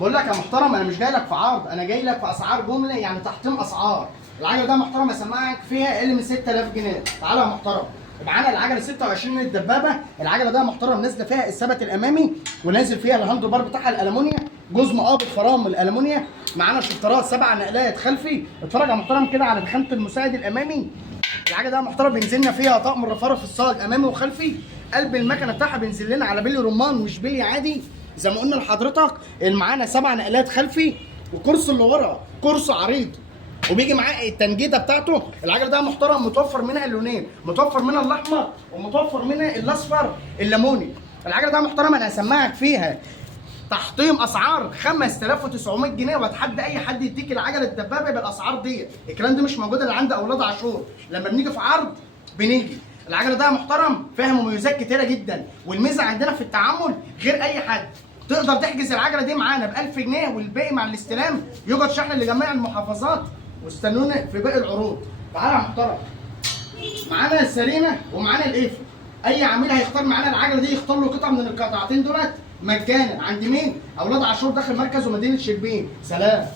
بقول لك يا محترم، انا مش جاي لك في عرض، انا جاي لك في اسعار جمله، يعني تحطيم اسعار. العجله ده محترم اسمعك فيها اقل من 6000 جنيه. تعالى يا محترم، معانا العجله 26 من الدبابه. العجله ده محترم نازله فيها الثبت الامامي، ونازل فيها الهاند بار بتاعها الالومنيا، جزء مقابض فرامل الالومنيا. معانا شفترات 7 نقلات خلفي. اتفرج يا محترم كده على دخانه المساعد الامامي. العجله ده محترم بينزلنا فيها طقم الرفرف في الصاج امامي وخلفي. قلب المكنه بتاعها بينزل لنا على بلي رمان مش بلي عادي زي ما قلنا لحضرتك. معانا 7 نقلات خلفي، والكرسي اللي ورا كرسي عريض، وبيجي معاه التنجيده بتاعته. العجله ده محترم متوفر منها اللونين، متوفر منها الاحمر ومتوفر منها الاصفر الليموني. العجله ده محترم انا هسمعك فيها تحطيم اسعار 5900 جنيه، واتحدى اي حد يديك العجله الدبابه بالاسعار دي. الكلام ده مش موجود اللي عند اولاد عاشور، لما بنيجي في عرض بنيجي. العجله ده محترم فيها مميزات كتيره جدا، والميزه عندنا في التعامل غير اي حد. تقدر تحجز العجله دي معانا ب 1000 جنيه، والباقي مع الاستلام يوجد شحن لجميع المحافظات. واستنونا في باقي العروض. تعالى يا محترم، معانا السرينه ومعانا القفل. اي عميل هيختار معانا العجله دي يختار له قطعه من القطعتين دولت مجانا. عند مين؟ اولاد عاشور داخل مركز ومدينه شربين. سلام.